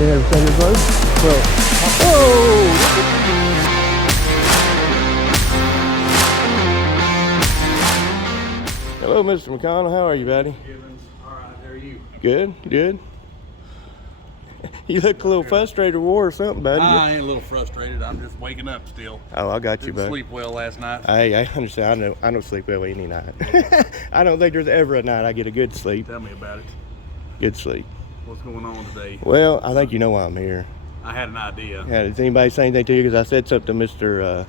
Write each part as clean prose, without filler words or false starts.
You ever seen this road? Well, oh! Hello, Mr. McConnell. How are you, buddy? All right, how are you? Good, good. You look a little frustrated or war or something, buddy. I ain't a little frustrated. I'm just waking up still. Oh, I got you, Didn't buddy. sleep well last night. I understand. I don't sleep well any night. I don't think there's ever a night I get a good sleep. Tell me about it. Good sleep. What's going on today? Well, I think you know why I'm here. I had an idea. Yeah, does anybody say anything to you? Because I said something to Mr.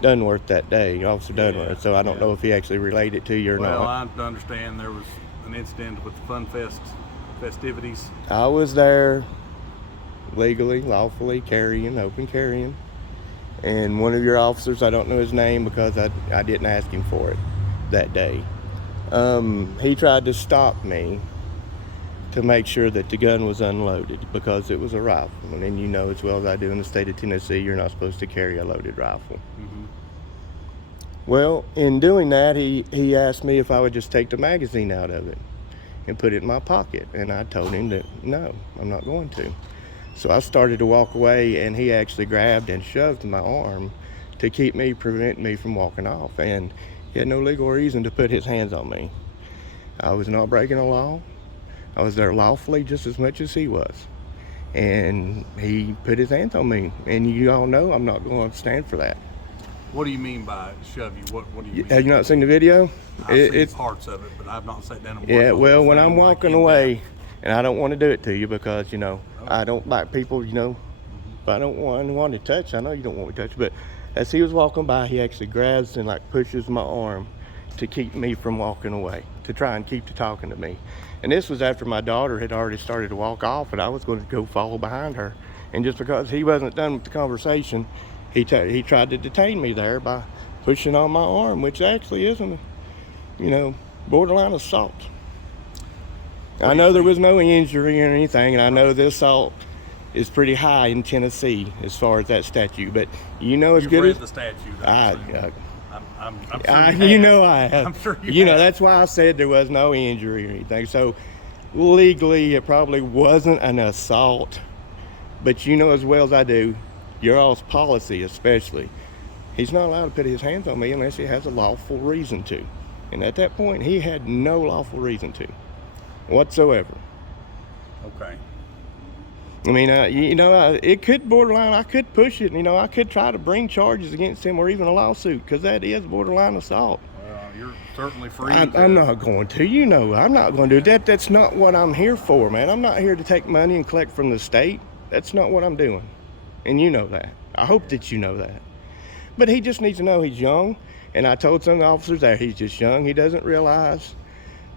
Dunworth that day, Officer Dunworth, so I don't know if he actually relayed it to you or Well, not. I understand there was an incident with the FunFest festivities. I was there legally, lawfully open carrying, and one of your officers, I don't know his name because I didn't ask him for it that day, he tried to stop me to make sure that the gun was unloaded because it was a rifle, and then you know as well as I do in the state of Tennessee, you're not supposed to carry a loaded rifle. Mm-hmm. Well, in doing that, he asked me if I would just take the magazine out of it and put it in my pocket, and I told him that no, I'm not going to. So I started to walk away, and he actually grabbed and shoved my arm to prevent me from walking off, and he had no legal reason to put his hands on me. I was not breaking the law. I was there lawfully just as much as he was, and he put his hands on me, and you all know I'm not going to stand for that. What do you mean by shove you? What do you mean? Have you not seen the video? I've seen parts of it, but I've not sat down and watched Yeah, the well, whole when thing I'm like walking in away, depth. and I don't want to do it to you because, you know, I don't like people, you know, if I don't want to touch, I know you don't want me to touch, but as he was walking by, he actually grabs and like pushes my arm to keep me from walking away, to try and keep to talking to me. And this was after my daughter had already started to walk off, and I was going to go follow behind her. And just because he wasn't done with the conversation, he tried to detain me there by pushing on my arm, which actually isn't, you know, borderline assault. I know there was no injury or anything, and I know the assault is pretty high in Tennessee as far as that statute, but you know as You've good read as the statute. I'm sure you know I have. I'm sure you know have. that's why I said there was no injury or anything. So legally, it probably wasn't an assault, but you know as well as I do, your all's policy especially, he's not allowed to put his hands on me unless he has a lawful reason to. And at that point, he had no lawful reason to whatsoever. Okay. I mean, you know, it could borderline, I could push it, you know, I could try to bring charges against him or even a lawsuit, because that is borderline assault. Well, you're certainly free. I'm not going to, you know, I'm not going to do that. That's not what I'm here for, man. I'm not here to take money and collect from the state. That's not what I'm doing. And you know that. I hope that you know that. But he just needs to know he's young. And I told some of the officers there, he's just young. He doesn't realize.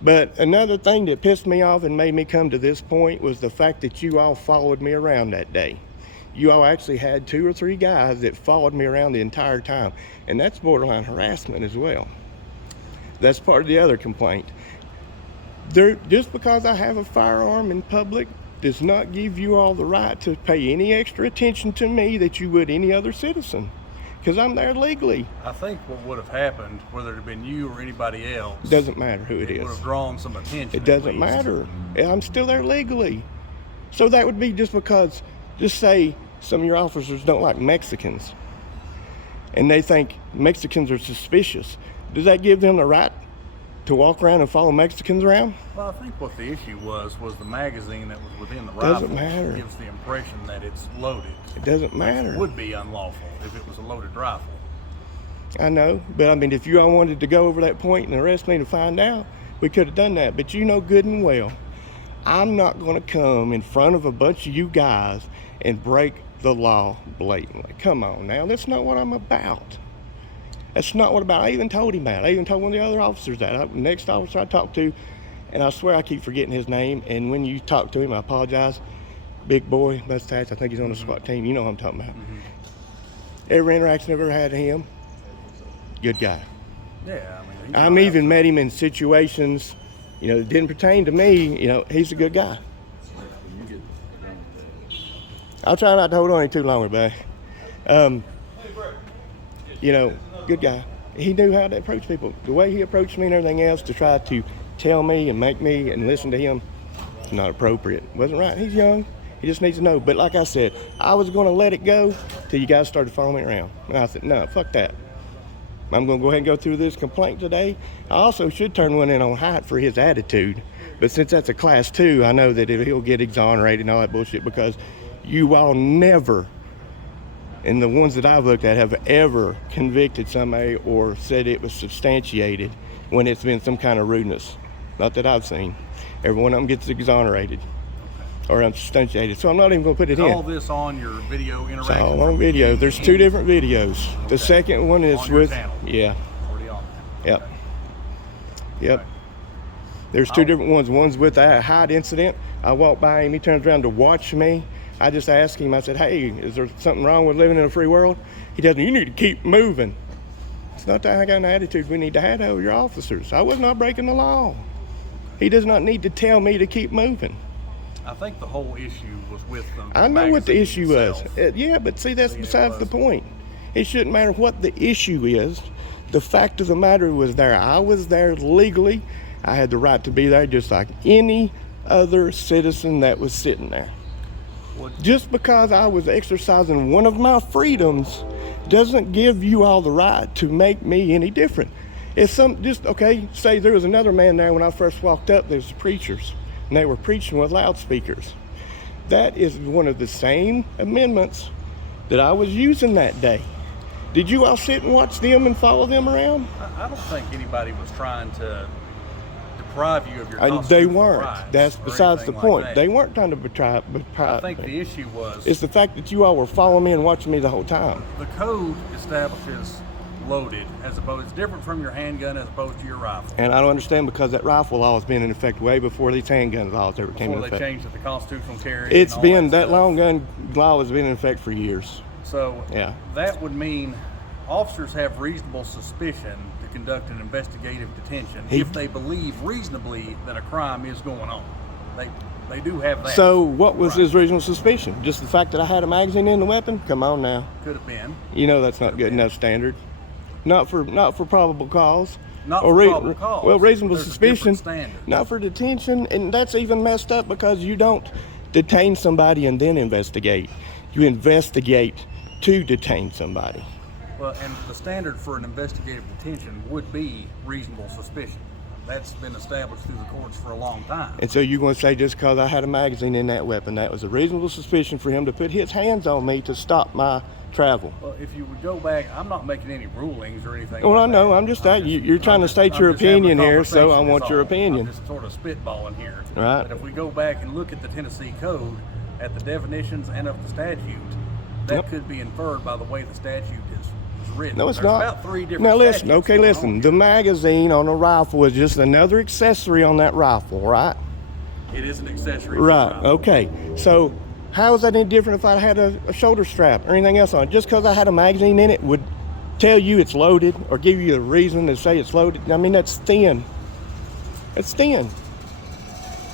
But another thing that pissed me off and made me come to this point was the fact that you all followed me around that day. You all actually had 2 or 3 guys that followed me around the entire time. And that's borderline harassment as well. That's part of the other complaint. Just because I have a firearm in public does not give you all the right to pay any extra attention to me that you would any other citizen. Because I'm there legally. I think what would have happened, whether it had been you or anybody else, Doesn't matter who it would is. have drawn some attention. It doesn't matter. I'm still there legally. So that would be just because, just say some of your officers don't like Mexicans and they think Mexicans are suspicious. Does that give them the right to walk around and follow Mexicans around? Well, I think what the issue was the magazine that was within the Doesn't rifle matter. gives the impression that it's loaded. It doesn't matter. It would be unlawful if it was a loaded rifle. I know, but I mean, if you all wanted to go over that point and arrest me to find out, we could have done that. But you know good and well, I'm not going to come in front of a bunch of you guys and break the law blatantly. Come on now, that's not what I'm about. That's not what about. I even told him that. I even told one of the other officers that. Next officer I talked to, and I swear I keep forgetting his name, and when you talk to him, I apologize. Big boy, mustache, I think he's on the SWAT team. You know what I'm talking about. Every interaction I've ever had with him, good guy. Yeah, I mean, I've even met him in situations, you know, that didn't pertain to me. You know, he's a good guy. I'll try not to hold on any too long, everybody. You know, good guy. He knew how to approach people. The way he approached me and everything else to try to tell me and make me and listen to him, not appropriate. Wasn't right. He's young. He just needs to know. But like I said, I was going to let it go till you guys started following me around. And I said, no, fuck that. I'm going to go ahead and go through this complaint today. I also should turn one in on Hyatt for his attitude. But since that's a class 2, I know that he'll get exonerated and all that bullshit, because you all never, and the ones that I've looked at, have ever convicted somebody or said it was substantiated when it's been some kind of rudeness. Not that I've seen. Every one of them gets exonerated or unsubstantiated. So I'm not even going to put it in. All this on your video interaction? It's all on video. There's 2 different videos. Okay. The second one is on with channel. Yeah. Already on. Yep. Okay. Yep. Okay. There's 2 different ones. One's with that Hyde incident. I walked by him. He turns around to watch me. I just asked him, I said, hey, is there something wrong with living in a free world? He doesn't. You need to keep moving. It's not that kind of attitude we need to have over your officers. I was not breaking the law. He does not need to tell me to keep moving. I think the whole issue was with them. I know what the issue was. itself. Yeah, but see, that's besides the point. It shouldn't matter what the issue is. The fact of the matter was there. I was there legally. I had the right to be there just like any other citizen that was sitting there. Just because I was exercising one of my freedoms doesn't give you all the right to make me any different. It's okay, say there was another man there when I first walked up, there's preachers, and they were preaching with loudspeakers. That is one of the same amendments that I was using that day. Did you all sit and watch them and follow them around? I don't think anybody was trying to deprive you of your They constitutional weren't. rights That's or beside the anything point. like They that. weren't trying to deprive I think me. the issue was It's the fact that you all were following me and watching me the whole time. the code establishes loaded as opposed, it's different from your handgun as opposed to your rifle. And I don't understand, because that rifle law has been in effect way before these handgun laws ever came Before in they effect. changed it to constitutional carry. It's and all been, that stuff. long gun law has been in effect for years. So Yeah. that would mean officers have reasonable suspicion to conduct an investigative detention if they believe reasonably that a crime is going on. They do have that. So what was Right. his reasonable suspicion? Just the fact that I had a magazine in the weapon? Come on now. Could have been. You know that's not good enough standard. Not for probable cause. Not Or for probable cause. Well, reasonable There's a suspicion. different standard. Not for detention, and that's even messed up, because you don't detain somebody and then investigate. You investigate to detain somebody. Well, and the standard for an investigative detention would be reasonable suspicion. That's been established through the courts for a long time. And so you're going to say just because I had a magazine in that weapon, that was a reasonable suspicion for him to put his hands on me to stop my travel? Well, if you would go back, I'm not making any rulings or anything. Well, like I know. that. I'm just you're trying to state your I'm just having a opinion here, so I conversation, want that's your all. opinion. I'm just sort of spitballing here. Right. But if we go back and look at the Tennessee Code, at the definitions and of the statute, that Yep. could be inferred by the way the statute is written. No, it's There's not. about 3 different Now listen, statutes okay, going listen. on The here. magazine on a rifle is just another accessory on that rifle, right? It is an accessory. to Right. the rifle. Okay. So how is that any different if I had a shoulder strap or anything else on it? Just because I had a magazine in it would tell you it's loaded or give you a reason to say it's loaded? I mean, that's thin. It's thin.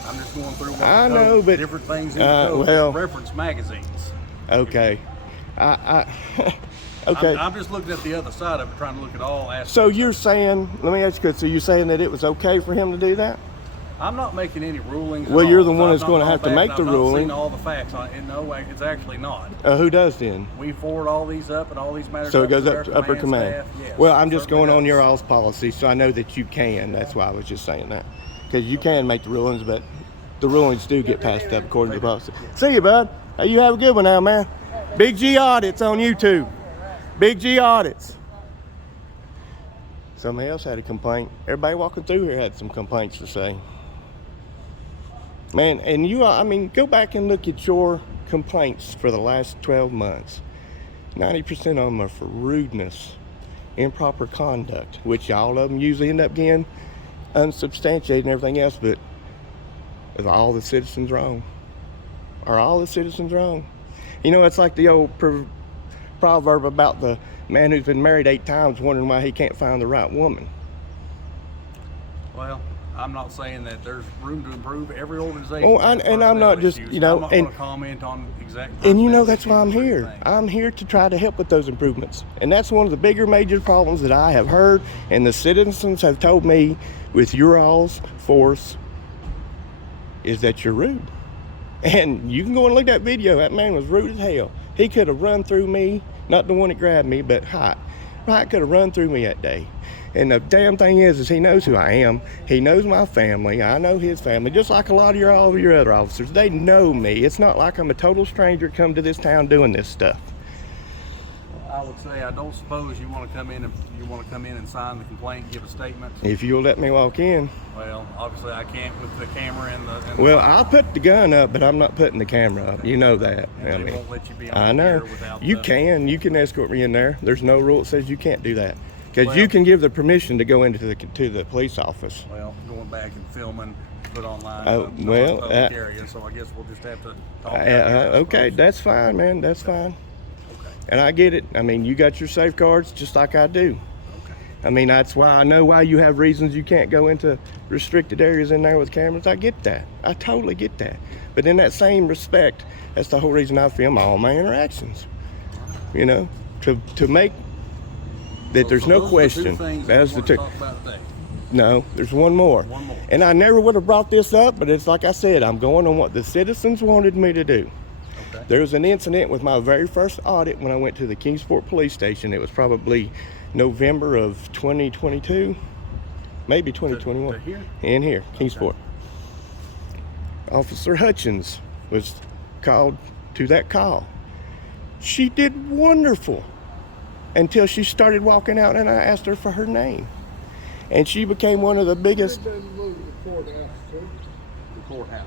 I'm just going through what I the know, code, but, different things in the code well- reference magazines. Okay. Okay. I'm just looking at the other side of it, trying to look at all aspects. So you're saying, let me ask you, so you're saying that it was okay for him to do that? I'm not making any rulings. at Well, you're all, the so one I've that's not gonna gone have to back make and the I've not ruling. seen all the facts on it. No, it's actually not. Who does then? We forward all these up and all these matters. So it goes to up our to upper command. staff. Yes, Well, I'm just certainly going on does. your all's policy, so I know that you can. That's why I was just saying that. Because you can make the rulings, but the rulings do get passed up according to the policy. See you, bud. Hey, you have a good one now, man. Big G Audits on YouTube. Big G Audits. Somebody else had a complaint. Everybody walking through here had some complaints to say. Man, and you, I mean, go back and look at your complaints for the last 12 months. 90% of them are for rudeness, improper conduct, which all of them usually end up getting unsubstantiated and everything else, but are all the citizens wrong? Are all the citizens wrong? You know, it's like the old proverb about the man who's been married 8 times wondering why he can't find the right woman. Well, I'm not saying that there's room to improve. Every organization. Oh, has and I'm not personnel just, issues. you know, I'm not and- going to comment on exact. And you know, personnel that's why I'm issues or here. anything. I'm here to try to help with those improvements. And that's one of the bigger major problems that I have heard and the citizens have told me with your all's force is that you're rude. And you can go and look at that video. That man was rude as hell. He could have run through me, not the one that grabbed me, but Hot. Hot could have run through me that day. And the damn thing is he knows who I am. He knows my family. I know his family. Just like a lot of all of your other officers. They know me. It's not like I'm a total stranger come to this town doing this stuff. I would say I don't suppose you want to come in and sign the complaint and give a statement. If you'll let me walk in. Well, obviously I can't with the camera and the well, I'll put the gun up, but I'm not putting the camera up. You know that. And they won't let you be on I know. here without You can escort me in there. There's no rule that says you can't do that. Because you Well- can give the permission to go into the police office. Well, going back and filming, put online Oh, in a well, public area, so I guess we'll just have to talk about it, I Okay, suppose. that's fine, man. That's fine. Okay. And I get it. I mean, you got your safeguards just like I do. Okay. I mean, that's why I know why you have reasons you can't go into restricted areas in there with cameras. I get that. I totally get that. But in that same respect, that's the whole reason I film all my interactions. You know, to make that there's no those are question. The two things That's we the want to two. talk about today. No, there's one more. One more. And I never would have brought this up, but it's like I said, I'm going on what the citizens wanted me to do. Okay. There was an incident with my very first audit when I went to the Kingsport police station. It was probably November of 2022, maybe 2021. To here? In here, Kingsport. Officer Hutchins was called to that call. She did wonderful until she started walking out and I asked her for her name. And she became one of the biggest. It doesn't move the courthouse, too. The courthouse.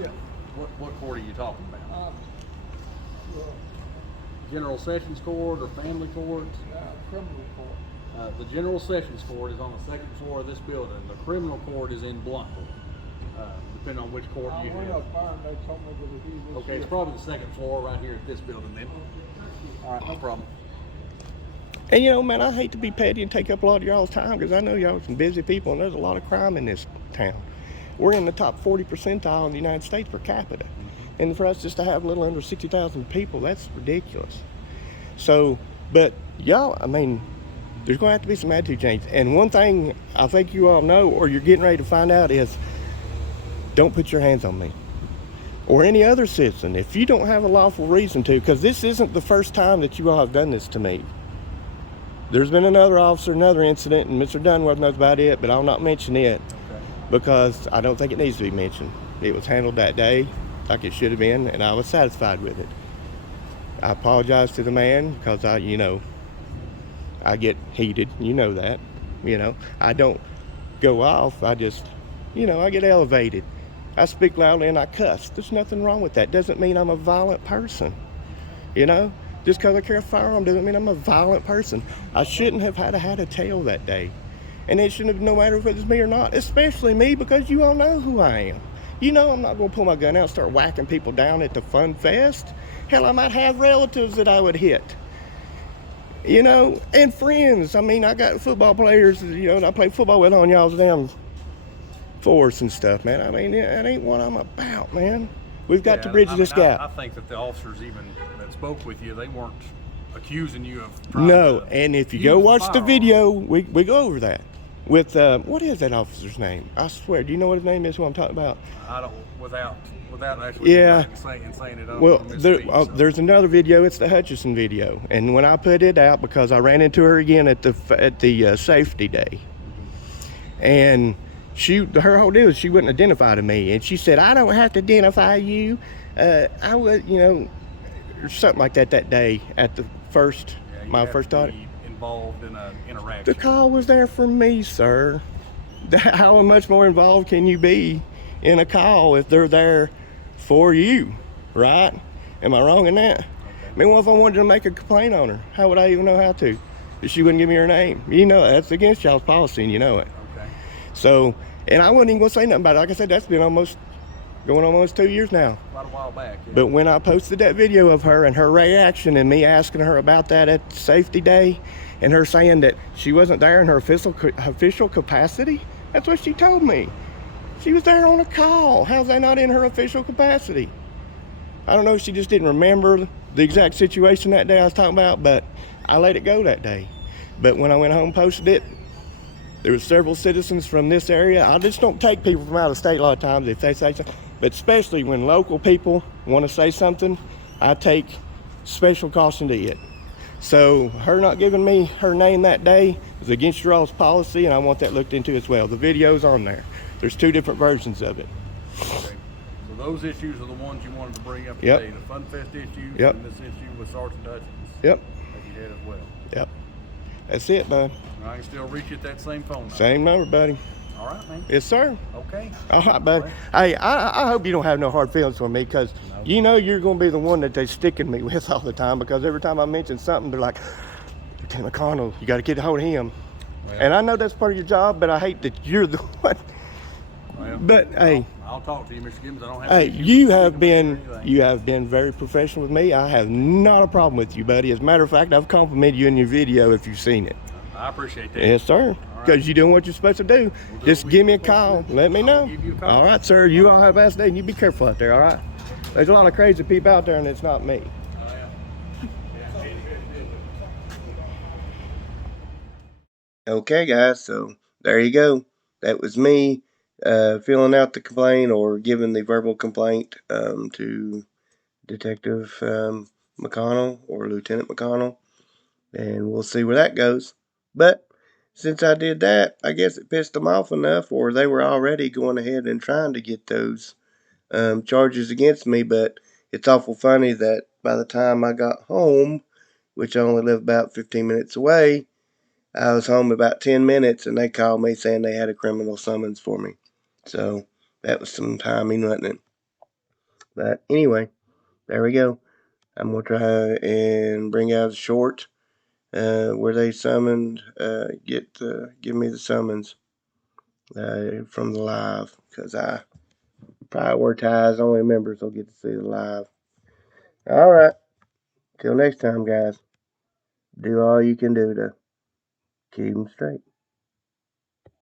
Yeah. What court are you talking about? Well, General Sessions Court or Family Court? criminal court. The General Sessions Court is on the second floor of this building. The criminal court is in Bluntville, depending on which court I you went have. up there and they told me that he was Okay, it's probably the second floor right here at this building then. All right, no problem. And you know, man, I hate to be petty and take up a lot of y'all's time because I know y'all are some busy people and there's a lot of crime in this town. We're in the top 40 percentile in the United States per capita. And for us just to have a little under 60,000 people, that's ridiculous. So, but y'all, I mean, there's going to have to be some attitude change. And one thing I think you all know, or you're getting ready to find out, is don't put your hands on me or any other citizen if you don't have a lawful reason to, because this isn't the first time that you all have done this to me. There's been another officer, another incident, and Mr. Dunworth knows about it, but I'll not mention it Okay. because I don't think it needs to be mentioned. It was handled that day like it should have been, and I was satisfied with it. I apologize to the man because I get heated. You know that. I don't go off. I just, I get elevated. I speak loudly and I cuss. There's nothing wrong with that. Doesn't mean I'm a violent person. Just because I carry a firearm doesn't mean I'm a violent person. I shouldn't have had a tail that day. And it shouldn't have, no matter if it was me or not, especially me, because you all know who I am. I'm not going to pull my gun out and start whacking people down at the FunFest. Hell, I might have relatives that I would hit. And friends. I mean, I got football players, that I play football with on y'all's damn force and stuff, man. I mean, that ain't what I'm about, man. We've got to bridge this gap. I think that the officers even that spoke with you, they weren't accusing you of trying No, to and if you use go the watch the firearm. video, we go over that. With, what is that officer's name? I swear, do you know what his name is, who I'm talking about? I don't, without actually Yeah. going back and saying it. I don't Well, wanna misspeak, so. there's another video. It's the Hutchins video, and when I put it out, because I ran into her again at the safety day, and her whole deal is she wouldn't identify to me, and she said, "I don't have to identify you. I would, or something like that day at the first Yeah, you my have first to audit." be involved in an interaction. The call was there for me, sir. How much more involved can you be in a call if they're there for you, right? Am I wrong in that? I mean, what if I wanted to make a complaint on her? How would I even know how to? If she wouldn't give me her name. That's against y'all's policy, and you know it. Okay. So, and I wasn't even gonna say nothing about it. Like I said, that's been going almost 2 years now. Quite a while back. Yeah. But when I posted that video of her and her reaction and me asking her about that at safety day and her saying that she wasn't there in her official capacity, that's what she told me. She was there on a call. How's that not in her official capacity? I don't know if she just didn't remember the exact situation that day I was talking about, but I let it go that day. But when I went home and posted it, there were several citizens from this area. I just don't take people from out of state a lot of times. If they say something, But especially when local people want to say something, I take special caution to it. So her not giving me her name that day is against your all's policy, and I want that looked into as well. The video's on there. There's 2 different versions of it. Okay. So those issues are the ones you wanted to bring up Yep. today. The FunFest issues Yep. and this issue with Sergeant Hutchins. Yep. That you had as well. Yep. That's it, bud. And I can still reach you at that same phone number. Same number, buddy. All right, man. Yes, sir. Okay. All right, bud. Hey, I hope you don't have no hard feelings for me, because you know you're going to be the one that they sticking me with all the time, because every time I mention something, they're like, Lieutenant McConnell, you got to get a hold of him. Well, And I know that's part of your job, but I hate that you're the one. well, But hey, I'll talk to you, Mr. Gibbons. I don't have hey, any issue you with have speaking with been you or anything. you have been very professional with me. I have not a problem with you, buddy. As a matter of fact, I've complimented you in your video if you've seen it. I appreciate that. Yes, sir. right. Because you're doing what you're supposed to do. We'll do Just what give me we're a call. supposed to do. Let me I will know. give you a call. All right, sir. You all have a best day, and you be careful out there. All right. There's a lot of crazy people out there, and it's not me. Okay, guys, so there you go. That was me filling out the complaint, or giving the verbal complaint to Detective McConnell, or Lieutenant McConnell, and we'll see where that goes. But since I did that, I guess it pissed them off enough, or they were already going ahead and trying to get those charges against me. But it's awful funny that by the time I got home, which I only live about 15 minutes away, I was home about 10 minutes, and they called me saying they had a criminal summons for me. So that was some timing, wasn't it? But anyway, there we go. I'm going to try and bring out a short where they summoned, give me the summons from the live, because I prioritize only members will get to see the live. All right. Till next time, guys. Do all you can do to keep them straight.